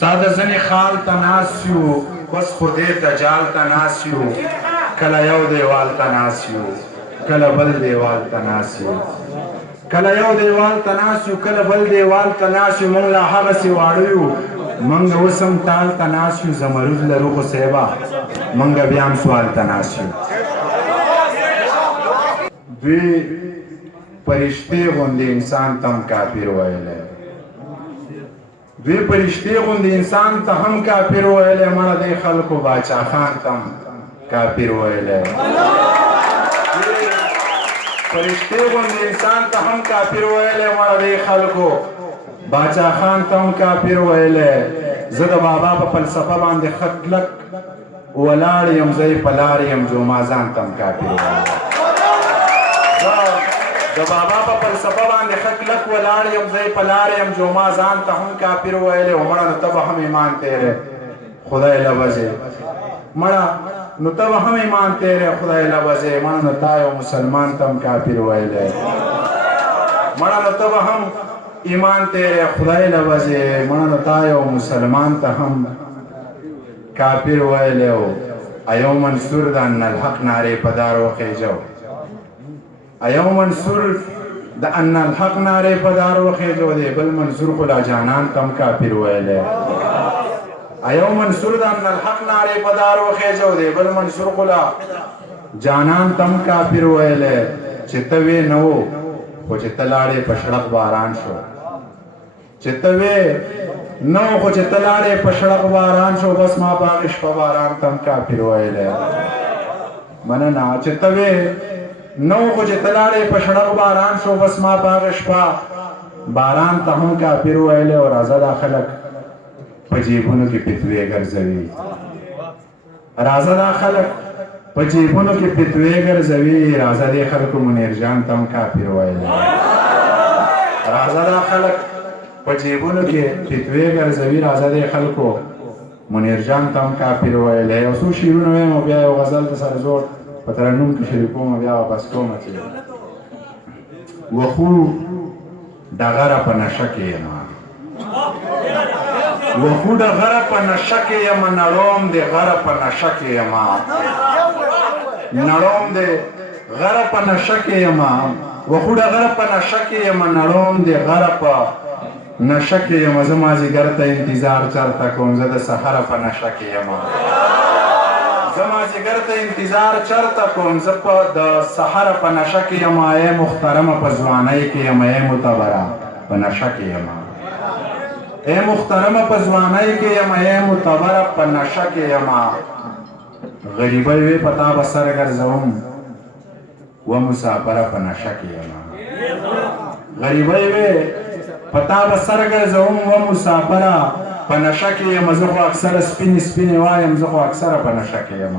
ساده ځنې خال ته ناست یو بس خو دې دجال ته ناست یو کله یو دیوال ته ناست یو کله بل دیوال ته ناست یو کله یو دیوال ته ناست یو کله بل دیوال ته ناست یو موږ لا هغسې واړه یو موږ اوس هم تال ته ناست یو زمرود لرو خو صیبه موږ بیا هم سوال ته ناست یو دوی فرشتې غوندې انسان ته هم کافر ویلی دوی فرشتې غوندې انسان ته هم کافر ویلی مړه دې خلکو باچا خان ته هم کافر ویلی فرشتې غوندې انسان ته هم کافر ویلی مړه دې خلکو باچا خان ته هم کافر ویلی زه د بابا په فلسفه باندې ښه کلک ولاړ یم زه یې په لار یم جوما ځان ته هم کافر ویلی د بابا په فلسفه باندې ښه کلک ولاړ یم زه یې په لار یم جوما ځان ته هم کافر ویلی و مړه نو ته به هم ایمان تیری خدای لبځې مړه نو ته به هم ایمان تیری خدای لبځې مړه نو تا یو مسلمان ته هم کافر ویلی مړه نو ته به هم ایمان تیری خدای لبځې مړه نو تا یو مسلمان ته هم کافر ویلی و ایو منصور د ان الحق نارې په دار وخېجو ایو منصور د ان الحق نارې په دار وخېجو دی بل منصور خو لا جانان ته هم کافر ویلی ایو منصور د ان الحق نارې په دار وخېجو دی بل منصور خو لا جانان ته هم کافر ویلی چې ته وې نه و خو چې ته لاړې په شړق باران شو چې ته وې نه و خو چې ته لاړې په شړق باران شو بس ما په هغې شپه باران ته هم کافر ویلی مننه چې ته وې نو خو چې ته لاړې په شړق باران شو بس ما په هغه شپه باران ته هم کافر ویلی او راځه دا خلک په جیبونو کې فتوې ګرځوي راځه دا خلک په جیبونو کې فتوې ګرځوي راځه دې خلکو منیر جان ته هم کافر ویلی راځه دا خلک په جیبونو کې فتوې ګرځوي راځه دې خلکو منیر جان ته هم کافر ویلی یو څو شعرونه ویم او بیا یو غزل ته سره زور په ترنم کې شریکوم بیا واپس کوم چې وخو ډغره په نشه کې یم وخو ډغره په نشه کې یم نړوم د غره په نشه کې یم نړوم د غره په نشه کې یم وخو ډغره په نشه کې یم نړوم د غره په نشه کې یم زه مازدیګر ته انتظار چرته کوم زه د سحر په نشه کې یم زه مازدیګر ته انتظار چرته کوم زه د سحر په نشه کې یم ای محترمه په ځوانۍ کې یم ای معتبره په نشه کې یم ای محترمه په ځوانۍ کې یم ای معتبره په نشه کې یم غریبۍ وې په تا به سر ګرځوم و مسافره په نشه کې یم غریبۍ وې په تا به سر ګرځوم و مسافره په نشه کې یم زه خو اکثره سپینې سپینې وایم زه خو اکثره په نشه کې یم